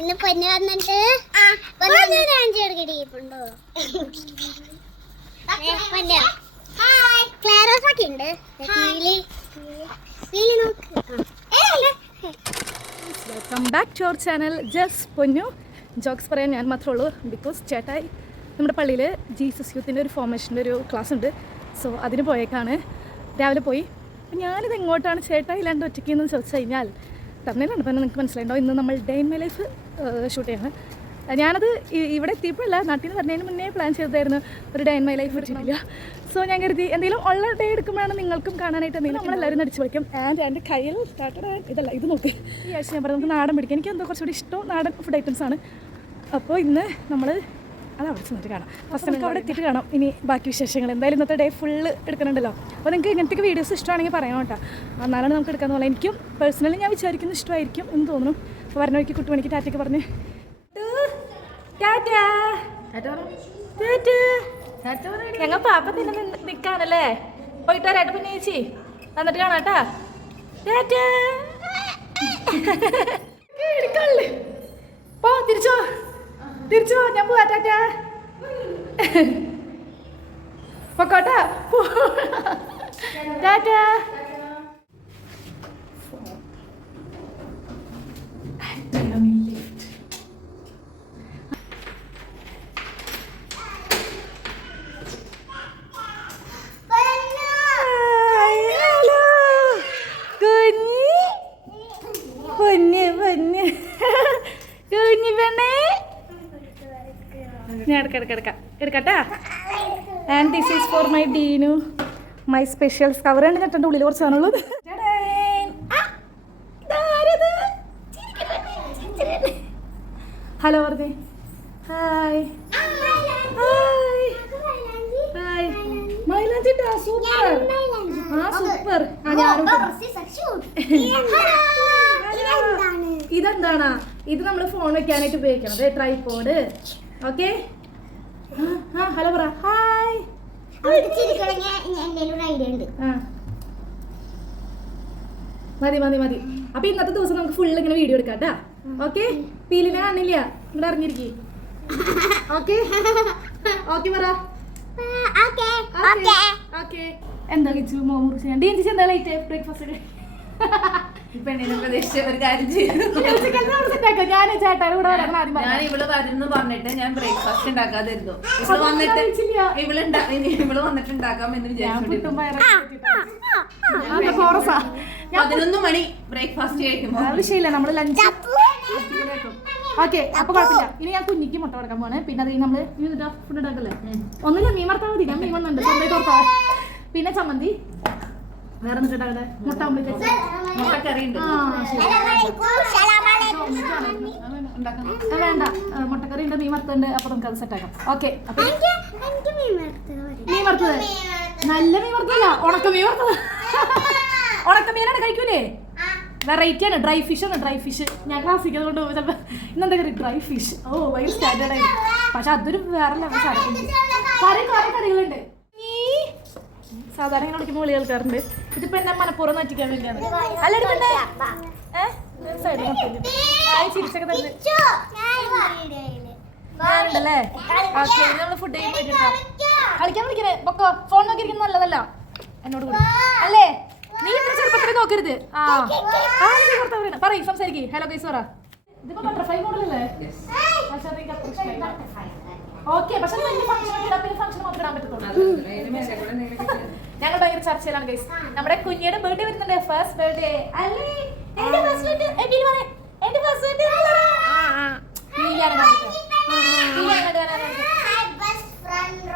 ഇന്ന് പൊന്നു വന്നിട്ട് കിട്ടിയിട്ടുണ്ടോ? ക്ലാരോസ് ഒക്കെ ഉണ്ട്. Welcome back to our channel just Ponnu. Jokes പറയാൻ ഞാൻ മാത്രമേ ഉള്ളൂ. ബിക്കോസ് ചേട്ടായി നമ്മുടെ പള്ളിയിൽ ജീസസ് യൂത്തിൻ്റെ ഒരു ഫോർമേഷൻ്റെ ഒരു ക്ലാസ് ഉണ്ട്. സോ അതിന് പോയേക്കാണ്. രാവിലെ പോയി. അപ്പം ഞാനിത് എങ്ങോട്ടാണ് ചേട്ടായി ഇല്ലാണ്ട് ഒറ്റയ്ക്കെന്ന് ചോദിച്ചു കഴിഞ്ഞാൽ തന്നേലാണ് പറഞ്ഞാൽ നിങ്ങൾക്ക് മനസ്സിലായിട്ടുണ്ടോ. ഇന്ന് നമ്മൾ day in my life shoot ചെയ്യാണ്. ഞാനത് ഇവിടെ എത്തിയപ്പോഴല്ല, നാട്ടിൽ നിന്ന് വരുന്നതിന് മുന്നേ പ്ലാൻ ചെയ്തതായിരുന്നു ഒരു ഡേ ഇൻ മൈ ലൈഫ് എടുത്തിട്ടില്ല. സോ ഞാൻ കരുതി എന്തെങ്കിലും ഉള്ള ഡേ എടുക്കുമ്പോഴാണ് നിങ്ങൾക്കും കാണാനായിട്ട് എന്തെങ്കിലും നമ്മളെല്ലാവരും നടിച്ച് വയ്ക്കും. ആൻഡ് എൻ്റെ കയ്യിൽ സ്റ്റാർട്ടഡ് ഇതല്ല, ഇത് നോക്കി. ഈ ആഴ്ച ഞാൻ പറഞ്ഞു നമുക്ക് നാടൻ പിടിക്കാം. എനിക്ക് എന്തോ കുറച്ചുകൂടി ഇഷ്ടം നാടൻ ഫുഡ് ഐറ്റംസ് ആണ്. അപ്പോൾ ഇന്ന് നമ്മൾ അത് അവിടെ ചെന്നിട്ട് കാണാം. ഫസ്റ്റ് നമുക്ക് അവിടെ എത്തിയിട്ട് കാണാം ഇനി ബാക്കി വിശേഷങ്ങൾ. എന്തായാലും ഇന്നത്തെ ഡേ ഫുള്ള് എടുക്കണുണ്ടല്ലോ. അപ്പോൾ നിങ്ങൾക്ക് ഇങ്ങനത്തെ വീഡിയോസ് ഇഷ്ടമാണെങ്കിൽ പറയാം കേട്ടോ. എന്നാലാണ് നമുക്ക് എടുക്കാമെന്ന് പറഞ്ഞാൽ എനിക്കും പേഴ്സണലി ഞാൻ വിചാരിക്കുന്ന ഇഷ്ടമായിരിക്കും എന്ന് തോന്നുന്നു. അപ്പോൾ വരണ വഴിക്ക് കുട്ടുമണിക്ക് ടാറ്റയ്ക്ക് പറഞ്ഞ് ഞങ്ങൾ പാപ്പ തന്നെ നിൽക്കാനല്ലേ. പോയിട്ട് വരാട്ടെ പിന്നെ ചേച്ചി വന്നിട്ട് കാണാട്ടാ. പോ തിരിച്ചോ തിരിച്ചോ, ഞാൻ പോവാ. ടാറ്റ പൊക്കോട്ടാ. ടാറ്റ. ഞാൻ എടുക്കട്ടാ. And this is for my Deenu, my specials. കവറുണ്ട് ഞെട്ടൻ്റെ ഉള്ളിൽ കുറച്ചാണുള്ളത്. ഹലോ പറഞ്ഞേ. Hi hi. മൈലാഞ്ചി സൂപ്പർ. ആ സൂപ്പർ. ഇതെന്താണാ? ഇത് നമ്മൾ ഫോൺ വെക്കാനായിട്ട് ഉപയോഗിക്കണത്, ട്രൈപോഡ്. ഓക്കെ. ഹലോ പറ. ഹായ്. മതി മതി മതി. അപ്പൊ ഇന്നത്തെ ദിവസം നമുക്ക് ഫുൾ ഇങ്ങനെ വീഡിയോ എടുക്കാം കേട്ടാ. ഓക്കെ. പീലിനെ കാണില്ല, ഇവിടെ ഇറങ്ങിയിരിക്കും. ഓക്കെ ഓക്കെ പറ. എന്താ കിച്ചു മോമുറിച്ച് ഞാൻ ഡീൻ ചേച്ചി എന്താ ലൈറ്റ് ബ്രേക്ക്ഫാസ്റ്റ്? ഞാൻ ഇവള് വരുന്നു പറഞ്ഞിട്ട് ഞാൻ ബ്രേക്ക്ഫാസ്റ്റ് ഉണ്ടാക്കാതിരുന്നു. ഇവള് വന്നിട്ട് ഉണ്ടാക്കാം എന്ന് വിചാരിച്ചു. 11 മണി ബ്രേക്ക്ഫാസ്റ്റ് കഴിക്കുമ്പോ വിഷയമില്ല, നമ്മള് ലഞ്ച്. ഓക്കെ. അപ്പൊ കുഴപ്പമില്ല. ഇനി ഞാൻ കുഞ്ഞിക്ക് മുട്ട കൊടുക്കാൻ പോണേ. പിന്നെ അത് നമ്മള് ഫുഡ് ഉണ്ടാക്കല്ലേ. ഒന്നുമില്ല, മീൻ വറുത്താൽ മതി. ഞാൻ മീൻ വന്നുണ്ട് സ്വന്തമായിട്ട് ഓർത്താ. പിന്നെ ചമ്മന്തി. വേറെ എന്നിട്ടുണ്ടാകട്ടെ. മുട്ട മുട്ടക്കറി ഉണ്ട്. വേണ്ട, മുട്ടക്കറി ഉണ്ട്, മീൻ വറുത്തുണ്ട്. അപ്പൊ നമുക്ക് അത് സെറ്റ് ആക്കാം. ഓക്കെ. അപ്പൊ മീൻ വറുത്തത് നല്ല മീൻ വറുത്തല്ല, ഉണക്കമീൻ വറുത്തത്. ഉണക്കമീനാണ് കഴിക്കൂലേ? വെറൈറ്റി ആണ്. ഡ്രൈ ഫിഷ് ആണ്. ഡ്രൈ ഫിഷ് ഞാൻ ക്ലാസ്സിക്കൽ കൊണ്ട് പോകുമ്പോൾ ചിലപ്പോൾ ഇന്നെന്താ കറി ഡ്രൈ ഫിഷ്. ഓ ഭയങ്കര സ്റ്റാൻഡേർഡ് ആയി. പക്ഷെ അതൊരു വേറെ ലെവൽ സാധനം. കറി കുറെ കറികളുണ്ട്. സാധാരണ ഇങ്ങനെ വിളിക്കുമ്പോൾ വിളി കേൾക്കാറുണ്ട്. ഇതിപ്പോ എന്നെ മനപ്പുറം നറ്റിക്കാൻ വേണ്ടിയാണ്. അല്ലടുക്കണ്ടേ? ചിരിച്ചൊക്കെ തന്നെ ണ്ടല്ലേ. ഓക്കെ. നമ്മള് ഫുഡ് കഴിക്കാൻ കളിക്കാൻ വിളിക്കണേ. പൊക്കോ. ഫോൺ നോക്കിയിരിക്കുന്നത് നല്ലതല്ല എന്നോട് കൂടി അല്ലേ? നീ ഇത്ര ചെറുപ്പത്തിൽ നോക്കരുത്. പറയും സംസാരിക്കേ. ഹലോ ഗൈസ് പറ. ഇതിപ്പോ ബട്ടർഫ്ലൈ മോഡലല്ലേ? ഓക്കെ. പക്ഷെ ഫംഗ്ഷൻ മാത്രമേ ഇടാൻ പറ്റത്തുള്ളൂ. ഞങ്ങൾ ഭയങ്കര ചർച്ചയിലാണ് ഗൈസ്. നമ്മുടെ കുഞ്ഞിയുടെ ബർത്ത്ഡേ വരുന്നുണ്ട്. ഫസ്റ്റ് ബർത്ത്ഡേ അല്ലേ? എന്റെ ഫസ്റ്റ് ബർത്ത്ഡേ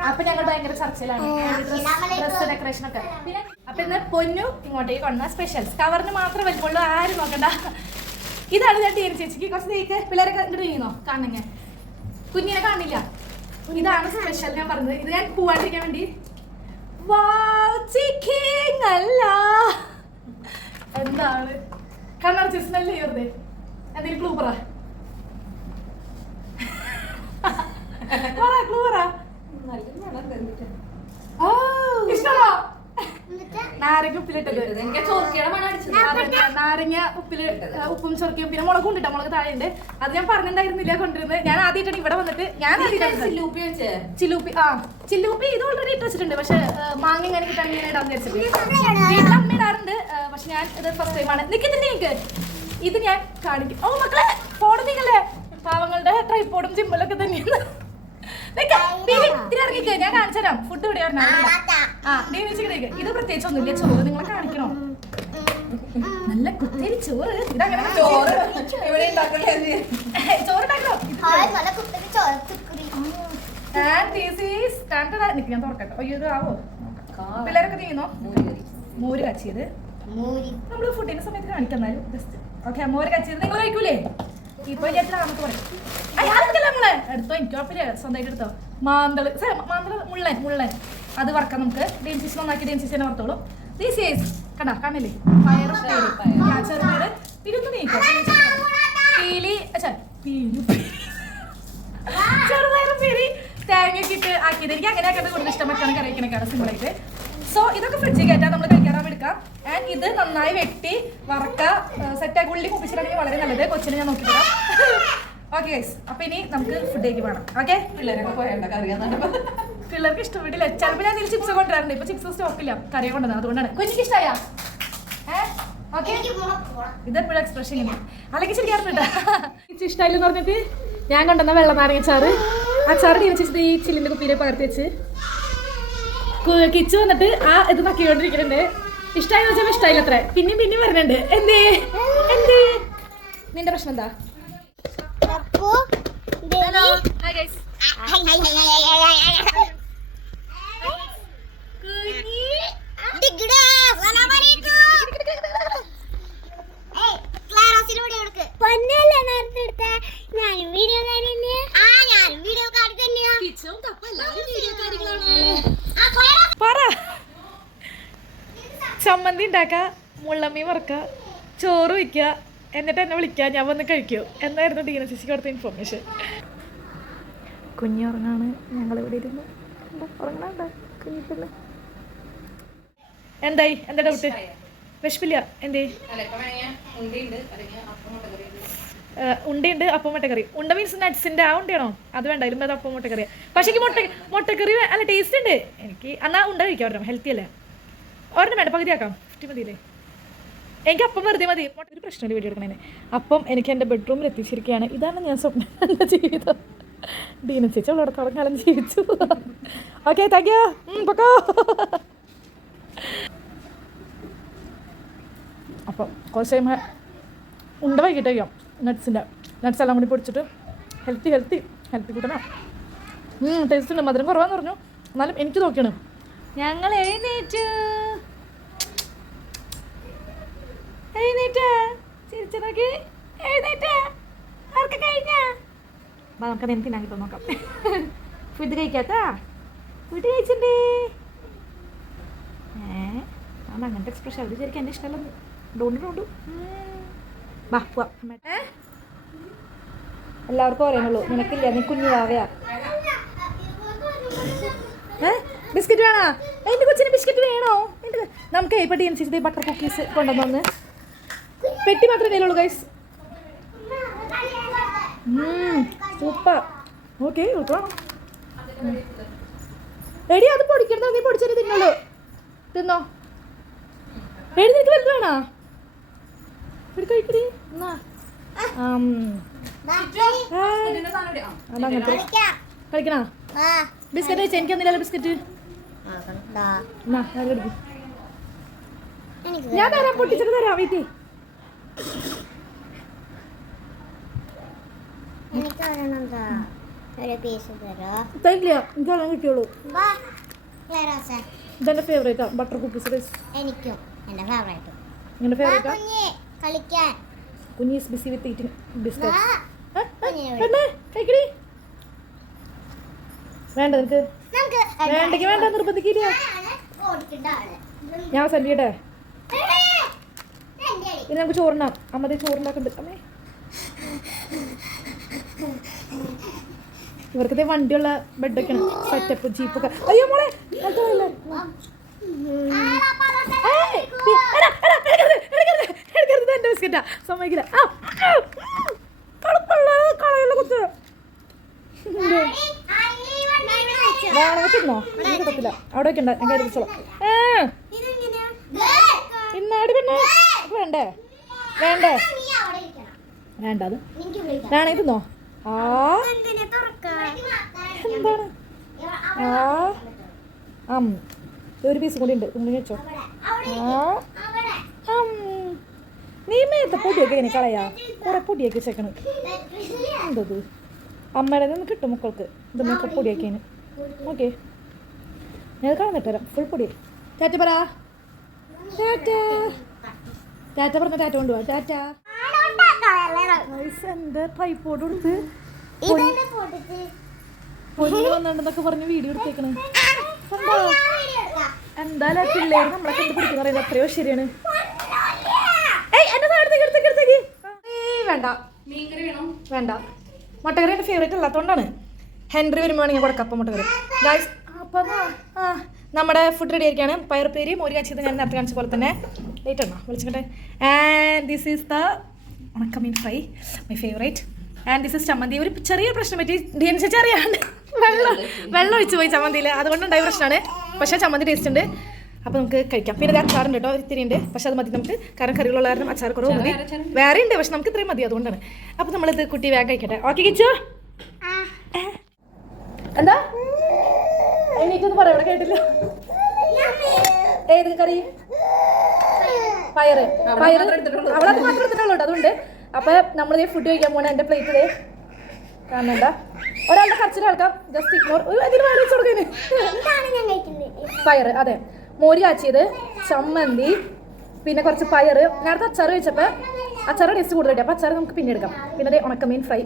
അപ്പൊ ഞങ്ങൾ ഭയങ്കര ചർച്ചയിലാണ്. ഡ്രസ് ഡെക്കറേഷൻ ഒക്കെ. പിന്നെ അപ്പൊ ഇന്ന് പൊന്നു ഇങ്ങോട്ടേക്ക് കൊണ്ടുവന്ന സ്പെഷ്യൽസ്. കവറിന് മാത്രം വലിപ്പമുള്ളൂ, ആരും നോക്കണ്ട. ഇതാണ് ഞാൻ ടീൻ ചേച്ചിക്ക് കുറച്ച് തേക്ക് പിള്ളേരെ കണ്ടിട്ട് ചെയ്യുന്നോ കാണുന്നെങ്കിൽ കുഞ്ഞിനെ കാണില്ല. ഇതാണ് സ്പെഷ്യൽ ഞാൻ പറഞ്ഞത്. ഇത് ഞാൻ പോവാണ്ടിരിക്കാൻ വേണ്ടി. അല്ല എന്താണ് കണ്ണടച്ച് സ്മെല്ല് ചെയ്യരുത്. എന്തെങ്കിലും ക്ലൂ പറ. ക്ലൂ പറ. ഇഷ്ടമാണോ? നാരങ്ങ ഉപ്പിലിട്ടത്. എനിക്ക് ചൊറുക്കിയുടെ മണം അടിച്ചത്. നാരങ്ങ ഉപ്പും ചൊറുക്കിയും പിന്നെ മുളകും ഉണ്ട്. മുളക് താഴെ ഉണ്ട്. അത് ഞാൻ പറഞ്ഞിട്ടുണ്ടായിരുന്നില്ല കൊണ്ടിരുന്നത്. ഞാൻ ആദ്യമായിട്ടാണ് ഇവിടെ വന്നിട്ട് ചില്ലൂപ്പി. ചില്ലൂപ്പി ഇത് ഓൾറെഡി ഇട്ട് വെച്ചിട്ടുണ്ട്. പക്ഷെ മാങ്ങ ഇങ്ങനെ കിട്ടാൻ ഇങ്ങനെ ഇടാൻ വിചാരിച്ചിട്ട് വീട്ടിൽ അമ്മ ഇടാറുണ്ട്. പക്ഷെ ഞാൻ ഇത് ഫസ്റ്റ് ടൈമാണ്. നിൽക്കുന്നില്ല എനിക്ക് ഇത് ഞാൻ കാണിക്കും. ഓ മക്കളെ ഫോൺ നീക്കല്ലേ, പാവങ്ങളുടെ ട്രൈപ്പോഡും സിമ്പിളൊക്കെ തന്നെയാണ്. ഞാൻ കാണിച്ചു തരാം. ഫുഡ് ഇവിടെ ഇത് പ്രത്യേകിച്ച് ഒന്നുമില്ല. ചോറ് നിങ്ങളെ കാണിക്കണോ? നല്ല കുത്തരി ചോറ്. ഇതങ്ങനെ ചോറ് ചോറുണ്ടാക്കണോ? ഞാൻ തുറക്കട്ടോ. അയ്യോ ഇത് ആവോ? പിള്ളേരൊക്കെ ചെയ്യുന്നോ? മോര് കച്ചിയത് നമ്മള് ഫുഡിന്റെ സമയത്ത് കാണിക്കുന്നാലും ജസ്റ്റ്. ഓക്കെ, മോര് കച്ചിയത് നിങ്ങൾ കഴിക്കൂലേ? ഇപ്പൊ നമുക്ക് പറയാം നമ്മള് എടുത്തോ. എനിക്ക് കുഴപ്പമില്ല, സ്വന്തമായിട്ട് എടുത്തോ. മാന്തള് മുള്ളൻ അത് വറക്കാം നമുക്ക്. ഡെൻസിസ് നന്നാക്കി ഡെൻസിസിനെ വറുത്തോളൂ. കണ്ടാ കാണില്ലേ? ചെറുപയറ് പിരുന്ന് നീക്കാം. ചെറുപയറും പേരി തേങ്ങയൊക്കെ ഇട്ട് ആക്കിയത്. എനിക്ക് അങ്ങനെ ആക്കുന്നത് കൂടുതൽ ഇഷ്ടം. വെക്കണം കറി വയ്ക്കണേക്കാണ് സിമ്പിളായിട്ട്. സോ ഇതൊക്കെ ഫ്രിഡ്ജിൽ കയറ്റാൻ നമ്മൾ കഴിക്കാറാൻ എടുക്കാം. ആൻഡ് ഇത് നന്നായി വെട്ടി വറക്ക സെറ്റാക്കി ഉള്ളി കുപ്പിച്ചിട്ടുണ്ടെങ്കിൽ വളരെ നല്ലത്. കൊച്ചിനെ ഞാൻ നോക്കിത്തരാം. ഓക്കെ ഗൈസ്, അപ്പൊ ഇനി നമുക്ക് ഫുഡേക്ക് വേണം. ഓക്കെ, പിള്ളേരൊക്കെ പോയണ്ട കറിയാന്ന്. പിള്ളേർക്ക് ഇഷ്ടപ്പെട്ടില്ല. ചിലപ്പോൾ ഞാൻ ചിപ്സ് കൊണ്ടുവരാറുണ്ട്. ഇപ്പൊ ചിപ്സ് സ്റ്റോക്കില്ല, കറിയെ കൊണ്ടുവന്നത്. അതുകൊണ്ടാണ്. കുഞ്ഞിക്ക് ഇഷ്ടമായ ഇതെപ്പോഴും എക്സ്പ്രഷൻ ഇങ്ങനെ അല്ലെങ്കിൽ ശരിയാറുണ്ട്. ഇഷ്ടമായില്ലെന്ന് പറഞ്ഞിട്ട് ഞാൻ കൊണ്ടുവന്ന വെള്ള നാരങ്ങ ചാറ്. ആ ചാറ് വെച്ചിട്ട് ഈ ചില്ലിന്റെ കുപ്പിയിലെ പകർത്തി വെച്ച് കിച്ചു വന്നിട്ട് ആ ഇത് നോക്കിക്കൊണ്ടിരിക്കുന്നുണ്ട്. ഇഷ്ടമായി വെച്ചപ്പോ ഇഷ്ടമായില്ല അത്ര. പിന്നെയും വരുന്നുണ്ട്. എന്തേ നിന്റെ പ്രശ്നം എന്താ? ചമ്മന്തി ഉണ്ടാക്ക, മുള്ളമ്മി വറക്ക, ചോറ് വയ്ക്കുക, എന്നിട്ട് എന്നെ വിളിക്കുക, ഞാൻ വന്ന് കഴിക്കൂ എന്നായിരുന്നു ഡീന ചേച്ചി കൊടുത്ത ഇൻഫോർമേഷൻ. കുഞ്ഞി ഉറങ്ങാണ്. ഞങ്ങളിവിടെ ഇരുന്ന് ഉറങ്ങണ കുഞ്ഞിപ്പിള്ള. എന്തായി? എന്താ ഡൗട്ട്? വിശപ്പില്ല? എന്തേ? ഉണ്ടയുണ്ട്, അപ്പം മുട്ടക്കറി. ഉണ്ട മീൻസ് നട്ട്സിന്റെ ആ ഉണ്ടയാണോ? അത് വേണ്ട, ഇരുമ്പ് അത് അപ്പം മുട്ടക്കറിയാ. പക്ഷേ മുട്ടക്കറി അല്ല ടേസ്റ്റ് ഉണ്ട് എനിക്ക്. എന്നാ ഉണ്ട കഴിക്കാം. ഒരെണ്ണം ഹെൽത്തി അല്ലേ? ഒരെണ്ണം വേണ്ട, പകുതിയാക്കാം. 50 മതിയില്ലേ? എനിക്ക് അപ്പം വെറുതെ മതി. ഒരു പ്രശ്നമില്ല വീഡിയോ എടുക്കണേ. അപ്പം എനിക്ക് എൻ്റെ ബെഡ്റൂമിൽ എത്തിച്ചിരിക്കുകയാണ്. ഇതാണ് ഞാൻ സ്വപ്നം എൻ്റെ ജീവിതം. ഡീന ചേച്ചി അവളോടത്തോളം കാലം ജീവിച്ചു. Okay, thank you. പൊക്കോ. അപ്പം കുറച്ച് കഴിയുമ്പോൾ ഉണ്ട വൈകിട്ട് കഴിക്കാം. നട്ട്സ് എല്ലാം കൂടി പൊടിച്ചിട്ട് ഹെൽത്തി കൂട്ടണം. ടേസ്റ്റ് ഉണ്ട്. മധുരം കുറവാന്ന് പറഞ്ഞു, എന്നാലും എനിക്ക് നോക്കണം. ഞങ്ങൾ എഴുന്നേറ്റ് ചിരിച്ചു നോക്കി. ആർക്ക് കഴിഞ്ഞ നമുക്കത് എനിക്ക് തിന്നാൻ നോക്കാം. ഫുഡ് കഴിക്കാത്താ? ഫുഡ് കഴിച്ചിട്ടേ. അത് അങ്ങനത്തെ എക്സ്പ്രഷൻ അവർ ശരിക്കും എൻ്റെ ഇഷ്ടമല്ല. ഡോണ്ടു വാ പോവാ. എല്ലാവർക്കും അറിയാനുള്ളൂ, നിനക്കില്ല, നീ കുഞ്ഞു വാവയാ. ബിസ്ക്കറ്റ് വേണോ? എൻ്റെ കൊച്ചിന് ബിസ്ക്കറ്റ് വേണോ? നമുക്ക് ഇപ്പോൾ DNCC ബട്ടർ കുക്കീസ് കൊണ്ടുവന്ന് പെട്ടി മാത്രമേ കയ്യിലുള്ളൂ ഗൈസ്. സൂപ്പർ. ഓക്കെ, എടി അത് പൊടിക്കരുത്, നീ പൊടിച്ചേ തിന്നുള്ളൂ. തിന്നോ? എടി നിനക്ക് വലുത് വേണോ? കഴിക്കടി. അതങ്ങനത്തെ കഴിക്കണോ? ബിസ്ക്കറ്റ് കഴിച്ചാൽ എനിക്ക് ഒന്നില്ലല്ലോ ബിസ്ക്കറ്റ്. ഞാൻ തരാം, പൊട്ടിച്ചിട്ട് തരാം. വീട്ടി തരില്ല, എനിക്ക് കിട്ടിയോളൂ. ഇതെന്റെ ഫേവറേറ്റാ ബട്ടർ കുക്കീസ്. എനിക്കും എന്റെ ഫേവറേറ്റ്. നിന്റെ ഫേവറേറ്റാ? കളിക്കാൻ കുഞ്ഞി is busy with eating biscuit. കഴിക്കടി. വേണ്ട നിനക്ക്? വേണ്ടെങ്കിൽ വേണ്ട, നിർബന്ധിക്കില്ല. ഞാൻ സെൻഡ് ചെയ്യട്ടെ? ഇനി നമുക്ക് ചോറുണ്ടാം. അമ്മതേ ചോറുണ്ടാക്കുന്നുണ്ട്. അമ്മേ ഇവർക്കതേ വണ്ടിയുള്ള ബെഡൊക്കെയാണ്, സെറ്റപ്പ് ജീപ്പൊക്കെ. അയ്യോ മോളെ ബിസ്ക്കറ്റാ സമ്മതിക്കില്ല. കളയല്ല കുത്ത് തിന്നോ കിട്ടത്തില്ല. അവിടെ വെക്കണ്ട ഞാൻ കയറി പിടിച്ചോളാം. ഇന്നാടി പിന്നെ വേണ്ടേ വേണ്ടേ വേണ്ട അത് വേണമെങ്കിൽ തിന്നോ. ആ എന്താണ് ഒരു പീസ് കൂടി ഉണ്ട് നിങ്ങൾ വെച്ചോ. നീ മേത്തെ പൊടിയൊക്കെ ഇങ്ങനെ കളയാ കുറെ പൊടിയൊക്കെ വെച്ചേക്കണം. എന്തത് അമ്മയുടെ നിന്ന് കിട്ടും മക്കൾക്ക് ഇതൊക്കെ പൊടിയാക്കിയതിന്. ഓക്കെ ഞാൻ കളഞ്ഞിട്ട് തരാം ഫുൾ പൊടി. ടാറ്റ പറ ടാറ്റ ടാറ്റ പറഞ്ഞ ടാറ്റ കൊണ്ടുപോവാ. ടാറ്റ എൻ്റെ ട്രൈപോഡ് കൊടുത്ത് പൊന്നു വന്നിട്ടുണ്ടെന്നൊക്കെ പറഞ്ഞ് വീഡിയോ എടുത്തേക്കണേ. എന്തായാലും പിള്ളേർ നമ്മളെ കണ്ടുപിടിക്കുന്ന പറയുന്നത് എത്രയോ ശരിയാണ്. വേണ്ട വേണ്ട മുട്ടക്കറി എൻ്റെ ഫേവറേറ്റ് അല്ലാത്തതുകൊണ്ടാണ്. ഹെൻറി വരുമ്പോഴാണെങ്കിൽ കൊടുക്കാം അപ്പം മുട്ടക്കറി. ഗായ്സ് അപ്പം നമ്മുടെ ഫുഡ് റെഡി ആയിരിക്കാണ്. പയറുപ്പേരി മോര് കാച്ചിയത് ഞാൻ നേരത്തെ കാണിച്ച പോലെ തന്നെ ലേറ്റ് ആണോ വിളിച്ചിട്ടെ. ആൻഡ് ദിസ് ഈസ് ദ ഉണക്കമീൻ fry my favourite. And this is ചമ്മന്തി. ഒരു ചെറിയ പ്രശ്നം പറ്റി ഡിയൻസ് ചെറിയാണ് വെള്ളം ഒഴിച്ച് പോയി ചമ്മന്തിയിൽ, അതുകൊണ്ടുണ്ടായ പ്രശ്നമാണ്. പക്ഷേ ചമ്മന്തി ടേസ്റ്റ് ഉണ്ട്. അപ്പോൾ നമുക്ക് കഴിക്കാം. പിന്നെ അച്ചാറുണ്ട് കേട്ടോ, ഒത്തിരി ഉണ്ട്. പക്ഷെ അത് മതി നമുക്ക്, കാരണം കറികളുള്ള കാരണം അച്ചാർ കുറവ് മതി. വേറെ ഉണ്ട് പക്ഷെ നമുക്ക് ഇത്രയും മതി, അതുകൊണ്ടാണ്. അപ്പോൾ നമ്മളിത് കുട്ടി വേഗം കഴിക്കട്ടെ. ഓക്കെ കിച്ചു എന്താ എനിക്കൊന്നും പറയാം ഇവിടെ കേട്ടില്ല. ഏത് കറി? പയറ് പയറ് അവളത് മാത്രം എടുത്തിട്ടുള്ളൂ. അതുകൊണ്ട് അപ്പോൾ നമ്മളിതേ ഫുഡ് കഴിക്കാൻ പോകണം. എൻ്റെ പ്ലേറ്റിൽ കാരണം എന്താ ഒരാളുടെ കറച്ചിൽ കേൾക്കാം. Just ignore. അതിന് വയറ് വെച്ച് കൊടുക്കുന്നു. പയറ് അതെ, മോര് കാച്ചിയത്, ചമ്മന്തി, പിന്നെ കുറച്ച് പയറ്. നേരത്തെ അച്ചാർ കഴിച്ചപ്പോൾ അച്ചാറ് ടേസ്റ്റ് കൂടുതലായിട്ട്, അപ്പോൾ അച്ചാറ് നമുക്ക് പിന്നെ എടുക്കാം. പിന്നെ അതേ ഉണക്കമീൻ ഫ്രൈ.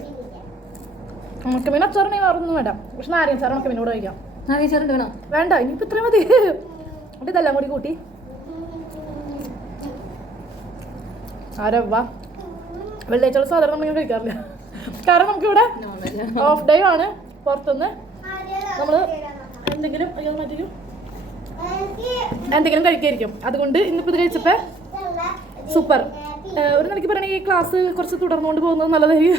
ഉണക്കമീൻ അച്ചാറിനെ വേറൊന്നും വേണ്ട, പക്ഷെ നാരങ്ങ അച്ചാർ ഉണക്കമീനോട് കഴിക്കാം. നാരങ്ങ അച്ചാർ വേണം വേണ്ട, ഇനിയിപ്പോൾ ഇത്രയും മതി. എന്നിട്ട് ഇതെല്ലാം കൂടി കൂട്ടി ആരവാ. വെള്ളിയാഴ്ച സാധാരണ നമ്മളിങ്ങനെ കഴിക്കാറില്ല, കാരണം നമുക്കിവിടെ ഓഫ് ഡേ ആണ്. പുറത്തുനിന്ന് നമ്മൾ എന്തെങ്കിലും എന്തെങ്കിലും കഴിക്കായിരിക്കും. അതുകൊണ്ട് ഇന്നിപ്പോൾ ഇത് കഴിച്ചപ്പോൾ സൂപ്പർ. ഒരു നിലയ്ക്ക് പറയണമെങ്കിൽ ഈ ക്ലാസ് കുറച്ച് തുടർന്നുകൊണ്ട് പോകുന്നത് നല്ലതായിരിക്കും.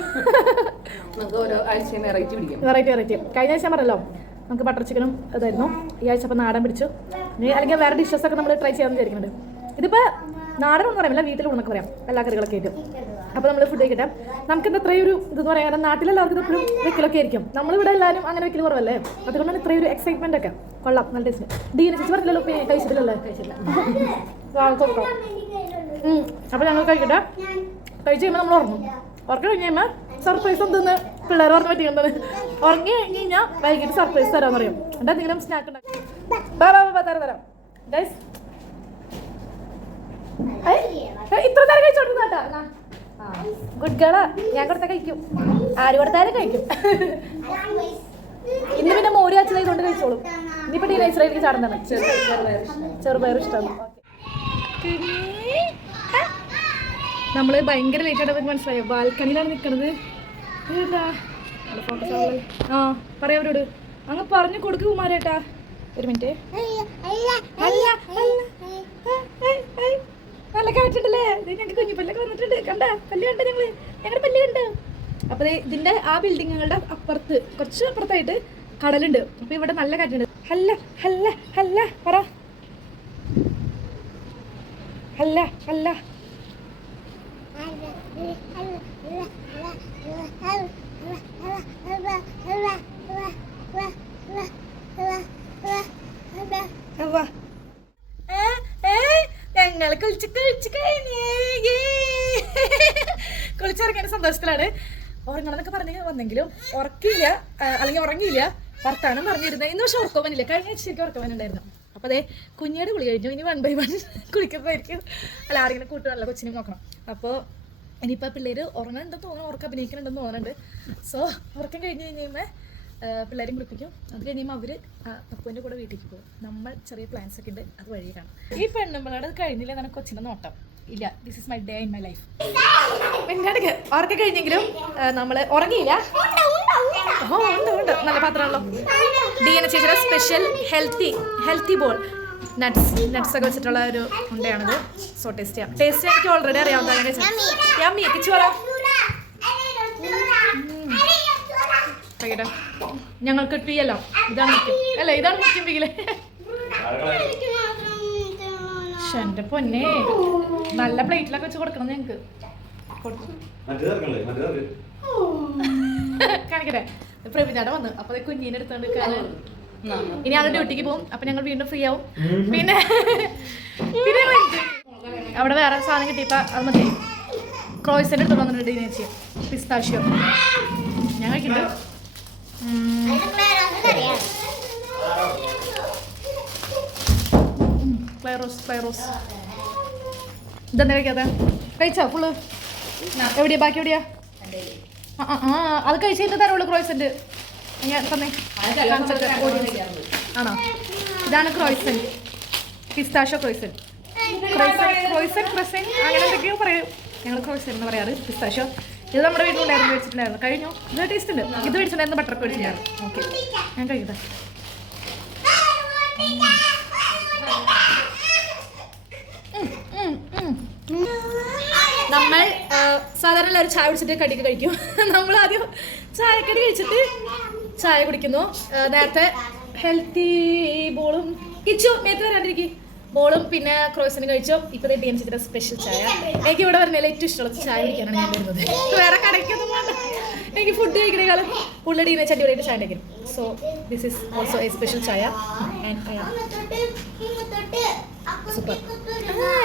വെറൈറ്റി കഴിഞ്ഞ ആഴ്ച പറഞ്ഞല്ലോ നമുക്ക് ബട്ടർ ചിക്കനും ഇതായിരുന്നു. ഈ ആഴ്ച അപ്പോൾ നാടൻ പിടിച്ചു. അല്ലെങ്കിൽ വേറെ ഡിഷസൊക്കെ നമ്മൾ ട്രൈ ചെയ്യാമെന്ന് വിചാരിക്കുന്നുണ്ട്. ഇതിപ്പോൾ നാടൻ ഒന്നും പറയാമില്ല, വീട്ടിലൂടെന്നൊക്കെ പറയാം, എല്ലാ കറികളൊക്കെ ആയിട്ടും. അപ്പോൾ നമ്മൾ ഫുഡ് കഴിക്കട്ടെ. നമുക്കെന്താ ഇത്രയും ഒരു ഇതെന്ന് പറയാം, കാരണം നാട്ടിലെല്ലാവർക്കും എപ്പോഴും വെക്കലൊക്കെ ആയിരിക്കും. നമ്മളിവിടെ എല്ലാവരും അങ്ങനെ വെക്കൽ കുറവല്ലേ, അതുകൊണ്ടാണ് ഇത്രയും ഒരു എക്സൈറ്റ്മെൻ്റ് ഒക്കെ. കൊള്ളാം, നല്ല ടേസ്റ്റ്. ഡീനെ ചേച്ചി പറഞ്ഞില്ലല്ലോ കഴിച്ചിട്ടില്ലല്ലേ? കഴിച്ചില്ല. അപ്പോൾ ഞങ്ങൾ കഴിക്കട്ടെ. കഴിച്ച് കഴിയുമ്പോൾ നമ്മൾ ഉറങ്ങും. ഉറക്കം കഴിഞ്ഞ് കഴിയുമ്പോൾ സർപ്രൈസ് എന്തെന്ന് പിള്ളേർ പറഞ്ഞ് പറ്റിക്കുന്നത്. ഉറങ്ങി കഴിഞ്ഞ് കഴിഞ്ഞാൽ വൈകിട്ട് സർപ്രൈസ് തരാമെന്ന് പറയും. എന്നിട്ട് എന്തെങ്കിലും സ്നാക്ക് ഉണ്ടാക്കി തരാം ഗൈസ്. ഇത്ര നേരം കഴിച്ചോണ്ടിരുന്നാട്ടാ. ഗുഡ് ഗേളാ, ഞാൻ കൊടുത്താൽ കഴിക്കും, ആര് കൊടുത്താലും കഴിക്കും. ഇന്ന് പിന്നെ മോര് കാച്ചതായതുകൊണ്ട് കഴിച്ചോളും. ഇനിയിപ്പോൾ ടീനേജറിലേക്ക് ചാടുന്നതാണ്. ചെറുപയർ ഇഷ്ടമാണ്. നമ്മൾ ഭയങ്കര ലേറ്റ് ആയിട്ട് മനസ്സിലായോ? ബാൽക്കണിയിലാണ് നിൽക്കണത്. ആ പറയാം അവരോട്, അങ്ങ് പറഞ്ഞു കൊടുക്ക് കുമാരേട്ടാ. ഒരു മിനിറ്റ്. നല്ല കാറ്റുണ്ടല്ലേ, ഞങ്ങൾക്ക് കുഞ്ഞിപ്പല്ലൊക്കെ വന്നിട്ടുണ്ട്. കണ്ട പല്ല് കണ്ട ഞങ്ങളുടെ പല്ല് കണ്ട്. അപ്പോൾ ഇതിൻ്റെ ആ ബിൽഡിങ്ങുകളുടെ അപ്പുറത്ത് കുറച്ച് അപ്പുറത്തായിട്ട് കടലുണ്ട്. അപ്പോൾ ഇവിടെ നല്ല കാറ്റുണ്ട്. ഹല്ല ഹല്ല ഹല്ല പറ ഹല്ല ഹല്ല. ഞങ്ങൾ കുളിച്ചിറങ്ങിയ സന്തോഷത്തിലാണ്. ഉറങ്ങണമെന്നൊക്കെ പറഞ്ഞ് വന്നെങ്കിലും ഉറക്കില്ല, അല്ലെങ്കിൽ ഉറങ്ങിയില്ല. വർത്താനം പറഞ്ഞിരുന്നത് ഇന്ന്. പക്ഷെ ഉറക്കവനില്ല. കഴിഞ്ഞ ആഴ്ച ശരിക്കും ഉറക്കവനുണ്ടായിരുന്നു. അപ്പോൾ അതേ കുഞ്ഞിയുടെ കുളി കഴിഞ്ഞു. ഇനി 1 by 1 കുളിക്കുമ്പോഴായിരിക്കും. അല്ല, ആരെങ്കിലും കൂട്ടുകാരല്ല, കൊച്ചിനെ നോക്കണം. അപ്പോൾ ഇനിയിപ്പോൾ പിള്ളേർ ഉറങ്ങുന്നുണ്ടെന്ന് തോന്നുന്നു, ഉറക്കം അഭിനയിക്കുന്നുണ്ടെന്ന് തോന്നുന്നുണ്ട്. സോ ഉറക്കം കഴിഞ്ഞ് കഴിയുമ്പോൾ പിള്ളേരും കുളിപ്പിക്കും. അത് കഴിയുമ്പോൾ അവർ പപ്പുവിൻ്റെ കൂടെ വീട്ടിലേക്ക് പോകും. നമ്മൾ ചെറിയ പ്ലാൻസ് ഒക്കെ ഉണ്ട്, അത് വഴി കാണാം. ഈ പെണ്ണുമ്പോഴത് കഴിഞ്ഞില്ല എന്നാണ് കൊച്ചിൻ്റെ നോട്ടം. ഇല്ല, this is my day in my life. പിന്നെ ഉറക്കം കഴിഞ്ഞെങ്കിലും നമ്മൾ ഉറങ്ങിയില്ല. ഉണ്ട് നല്ല പാത്രമാണല്ലോ. ഡി എൻ ചേച്ചിയുടെ സ്പെഷ്യൽ ഹെൽത്തി ബോൾ. നട്ട്സ് ഒക്കെ വെച്ചിട്ടുള്ള ഒരു ഉണ്ടയാണിത്. സോ ടേസ്റ്റ് എനിക്ക് ഓൾറെഡി അറിയാവുന്നതാണ്. ഞങ്ങൾക്ക് ടീയല്ലോ ഇതാണ് മുഖ്യം അല്ലേ, ഇതാണ് മുഖ്യം പീല്. എന്റെ പൊന്നെ നല്ല പ്ലേറ്റിലൊക്കെ വെച്ച് കൊടുക്കണം ഞങ്ങക്ക്. കാണിക്കട്ടെ, പ്രവീണാടെ വന്ന് അപ്പൊ കുഞ്ഞീനെ എടുത്തോണ്ട് ഇനി ഞങ്ങൾ ഡ്യൂട്ടിക്ക് പോകും. അപ്പൊ ഞങ്ങൾ വീണ്ടും ഫ്രീ ആവും. പിന്നെ അവിടെ വേറെ സാധനം കിട്ടിയപ്പോ അത് മതി. ക്രോയ്സന്റ് എടുത്തോണ്ട് വന്നിട്ടുണ്ട് ചേച്ചി, പിസ്താഷ്യോ ഞാൻ കഴിക്കുന്നുണ്ട്. ക്ലൈറോസ് ഇതെന്താ കഴിക്കാതെ കഴിച്ചാ ഫുള്ള്? എവിടെയാ ബാക്കി എവിടെയാ? അത് കഴിച്ചിട്ട് തരുള്ളൂ ക്രോയ്സന്റ്. ഞാൻ തന്നെ ആണോ? ഇതാണ് ക്രോയ്സന്റ്, പിസ്താഷ്യോ ക്രോയ്സന്റ്. അങ്ങനെ എന്തൊക്കെയോ പറയും. ഞങ്ങൾ ക്രോയ്സന്റ് എന്ന് പറയാറ്. പിസ്താഷ്യോ ഇത് നമ്മുടെ വീട്ടിലുണ്ടായിരുന്നു, മേടിച്ചിട്ടുണ്ടായിരുന്നു. കഴിഞ്ഞു. ഇത് ടേസ്റ്റ് ഉണ്ട്. ഇത് മേടിച്ചിട്ടുണ്ടായിരുന്നു, ബട്ടർ മേടിച്ചിട്ടുണ്ടായിരുന്നു. ഓക്കെ ഞാൻ കഴിക്കട്ടെ. നമ്മൾ സാധാരണ എല്ലാവരും ചായ കുടിച്ചിട്ട് കടിക്ക് കഴിക്കും. നമ്മൾ ആദ്യം ചായക്കടി കഴിച്ചിട്ട് ചായ കുടിക്കുന്നു. നേരത്തെ ഹെൽത്തി ബോളും കിച്ചു നേരത്തെ വരാണ്ടിരിക്കും ബോളും പിന്നെ ക്രോയ്സനും കഴിച്ചു. ഇപ്പൊ DMCയുടെ സ്പെഷ്യൽ ചായ. എനിക്ക് ഇവിടെ വരുന്നതിൽ ഏറ്റവും ഇഷ്ടമുള്ള ചായ കുടിക്കാനാണ് ഞാൻ വരുന്നത്. വേറെ കടയ്ക്കൊന്നും വേണ്ട. എനിക്ക് ഫുഡ് കഴിക്കണേക്കാളും ഉള്ളടീനെ ചട്ടിയോടായിട്ട് ചായ കഴിക്കും. So this is also A special ചായ. സൂപ്പർ.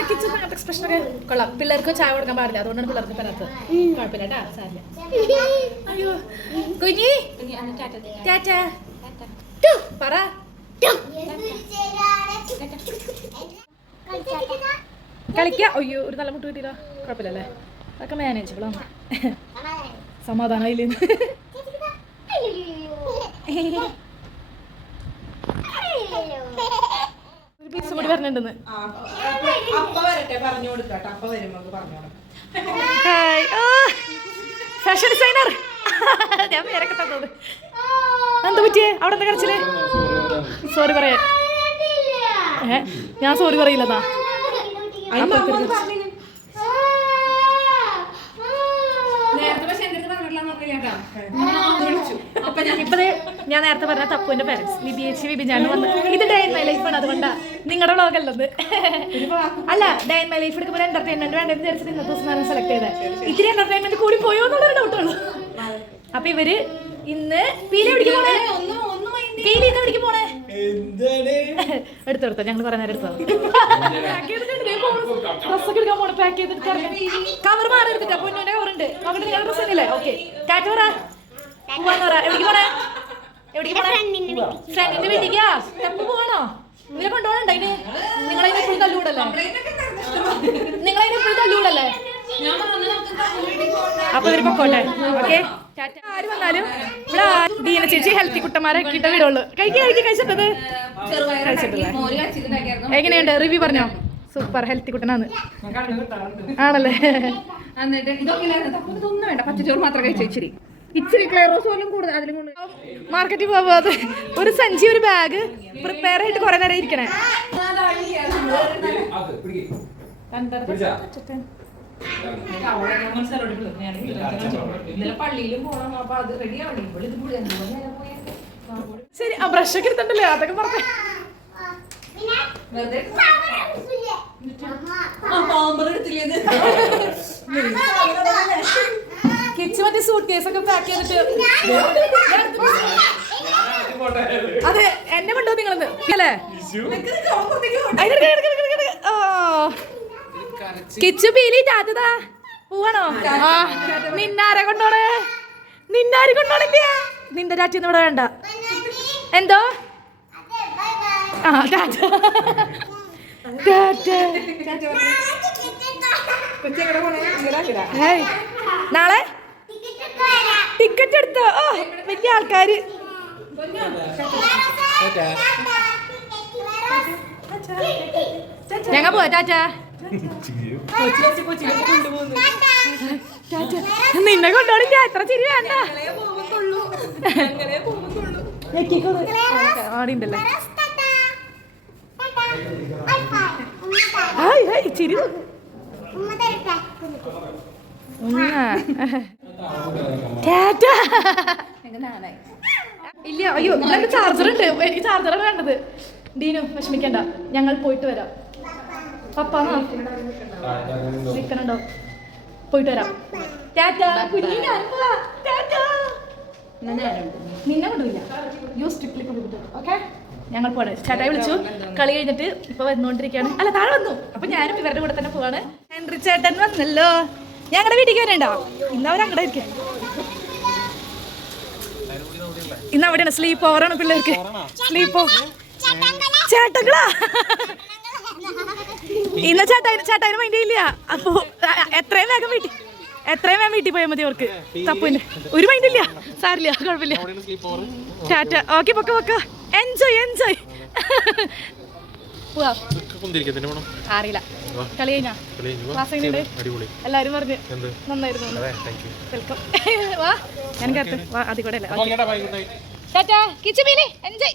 കിച്ചൺ എക്സ്പ്രഷനൊക്കെ കൊള്ളാം. പിള്ളേർക്ക് ചായ കൊടുക്കാൻ പാടില്ല, അതുകൊണ്ടാണ് പിള്ളേർക്ക് തരാത്തത്. കുഴപ്പമില്ല കേട്ടാ, സാരില്ല. അയ്യോ കുഞ്ഞി ടാറ്റ പറ. കളിക്ക. അയ്യോ ഒരു നല്ല മുട്ട് കിട്ടിയില്ല, കുഴപ്പമില്ലല്ലേ, അതൊക്കെ മാനേജബിൾ ആണ്. സമാധാനമായില്ലേ? ഒരു പീസ് കൂടി വരണുണ്ടെന്ന്. ഫാഷൻ ഡിസൈനർ ഞാൻ പേരൊക്കെ തന്നത്. എന്താ പറ്റിയേ? അവിടെ എന്താ കരച്ചില്? സോറി പറയാൻ. ഞാൻ സോറി പറയില്ലതാ. ഇപ്പത് ഞാൻ നേരത്തെ പറഞ്ഞ തപ്പുവിന്റെ പാരന്റ്സ് വിബിജാനും വന്ന്. ഇത് ഡേ ഇൻ മൈ ലൈഫ് ആണ്, അതുകൊണ്ടാ നിങ്ങളുടെ വ്ളോഗ് അല്ലത്. അല്ല, ഡേ ഇൻ മൈ ലൈഫ് എടുക്കുമ്പോൾ എന്റർടൈൻമെന്റ് വേണ്ടെന്ന് വിചാരിച്ചിട്ട് ഇന്നത്തെ ദിവസം ഞാൻ സെലക്ട് ചെയ്തത്. ഇത്തിരി എന്റർടൈൻമെന്റ് കൂടി പോയോ എന്നുള്ളൊരു ഡൗട്ടുള്ളൂ. അപ്പൊ ഇവര് ഇന്ന് പീലി എവിടേക്ക് പോണേ? പീലി ഇന്ന് എവിടേക്ക് പോണേ? എടുത്തെടുത്തോ, ഞങ്ങൾ പറഞ്ഞ എടുത്തോ. ഡ്രസ്സൊക്കെ എടുക്കാൻ പോണേ, പാക്ക് ചെയ്തിട്ട് കവർ മാറി എടുത്തിട്ടാ. പൊന്നൂന്റെ കവർ ഉണ്ട് നോക്കട്ടെ. നിങ്ങൾ ഡ്രസ് തന്നെയല്ലേ? ഓക്കെ ടാറ്റ പറ. പോവാന്ന് പറ. എവിടേക്ക് പോണേ? എവിടേക്ക് പോണേ? ഫ്രണ്ടിന്റെ വീട്ടിലേക്കാ? ടെപ്പ് പോവാണോ? ഇവരെ കൊണ്ടുപോകണ്ട. ഇതിന് നിങ്ങളതിന് എപ്പോഴും തല്ലൂടല്ലേ? നിങ്ങളതിന് എപ്പോഴും തല്ലൂടല്ലേ? അപ്പൊ ഇവര് പൊക്കോട്ടെ. ഓക്കെ ആര് വന്നാലും ഇവിടെ ദീന ചേച്ചി ഹെൽത്തി കുട്ടന്മാരെ ആക്കിയിട്ട് വിടുള്ളൂ. കഴിച്ചിട്ടത് എങ്ങനെയുണ്ട്? റിവ്യൂ പറഞ്ഞോ? സൂപ്പർ ഹെൽത്തി കുട്ടനാണ്. ആണല്ലേ? ഇതൊന്നും വേണ്ട, പച്ചച്ചോറ് മാത്രം കഴിച്ചു. ഇച്ചിരി ക്ലൈറോസ് പോലും കൂടുതൽ അതിലും കൊണ്ട് മാർക്കറ്റിൽ പോവാതെ ഒരു സഞ്ചി ഒരു ബാഗ് പ്രിപ്പയർ ആയിട്ട് കുറെ നേരം ഇരിക്കണേ. ശരി, ആ ബ്രഷൊക്കെ എടുത്തിട്ടല്ലേ അതൊക്കെ പറഞ്ഞേ. കിച്ചു മറ്റേ സൂട്ട് കേസൊക്കെ പാക്ക് ചെയ്തിട്ട് അതെ എന്നെ കൊണ്ടോ നിങ്ങളെന്ന് അല്ലേ? കിച്ചു പീലി ടാറ്റതാ പോവാണോ? ആ നിന്നാരെ കൊണ്ടോണേ? നിന്നാരും കൊണ്ടോണില്ല. നിന്റെ ടാറ്റൊന്നും ഇവിടെ വേണ്ട. എന്തോ? ആ ടാറ്റ ടാറ്റ. നാളെ ടിക്കറ്റ് എടുത്തോ? ഓ വലിയ ആൾക്കാര്. ഞങ്ങ പോവാ. ടാറ്റ. നിന്നെ കൊണ്ടോളില്ല, എത്ര ചിരി വേണ്ട. ആടിണ്ടല്ലേ? ഹായ് ഹായ് ചിരി ടാറ്റ. ഇല്ല അയ്യോ നല്ല ചാർജർ ഉണ്ട്, എനിക്ക് ചാർജറാണ് വേണ്ടത്. ഡീനു വിഷമിക്കണ്ട, ഞങ്ങൾ പോയിട്ട് വരാം. പപ്പാന്നാ നിൽക്കണുണ്ടോ? പോയിട്ട് വരാം. ടാറ്റ കുഞ്ഞി, ഞാൻ പോവാ. ടാറ്റ. നിന്നെ കൊണ്ടുപോയില്ല, യു സ്ട്രിക്ട്ലി കൊണ്ടുപോയി. ഓക്കെ ഞങ്ങൾ പോണേ. ചേട്ടായി വിളിച്ചു, കളി കഴിഞ്ഞിട്ട് ഇപ്പൊ വന്നുകൊണ്ടിരിക്കുകയാണ്. അല്ല താഴെ വന്നു. അപ്പൊ ഞാനും ഇവരുടെ കൂടെ തന്നെ പോവാണ്. ഹെൻറി ചേട്ടൻ വന്നല്ലോ. ഞങ്ങളുടെ വീട്ടിലേക്ക് വരണ്ടോ? ഇന്ന് അവരങ്ങടെ ഇരിക്കും. ഇന്ന് അവിടെയാണ് സ്ലീപ്പ് ഓവറാണ് പിള്ളേർക്ക്. സ്ലീപ്പ് ഓവർ ചേട്ടങ്ങളാ. ഇന്ന് ചേട്ടായിന് മൈൻഡ് ഇല്ല. അപ്പൊ എത്രയും വേഗം വീട്ടിൽ പോയാൽ മതി അവർക്ക്. തപ്പുവിന് ഒരു മൈൻഡ് ഇല്ല, സാരില്ല, കുഴപ്പമില്ല. ടാറ്റ. ഓക്കെ പൊക്ക എൻജോയ്. അറിയില്ല കളി കഴിഞ്ഞാ ക്ലാസ് എല്ലാരും പറഞ്ഞു നന്നായിരുന്നു. വെൽക്കം. വാ ഞാൻ കയറട്ടെ. വാ അതിൽ കൂടെ അല്ലേ. Tata Kichu mealy enjoy.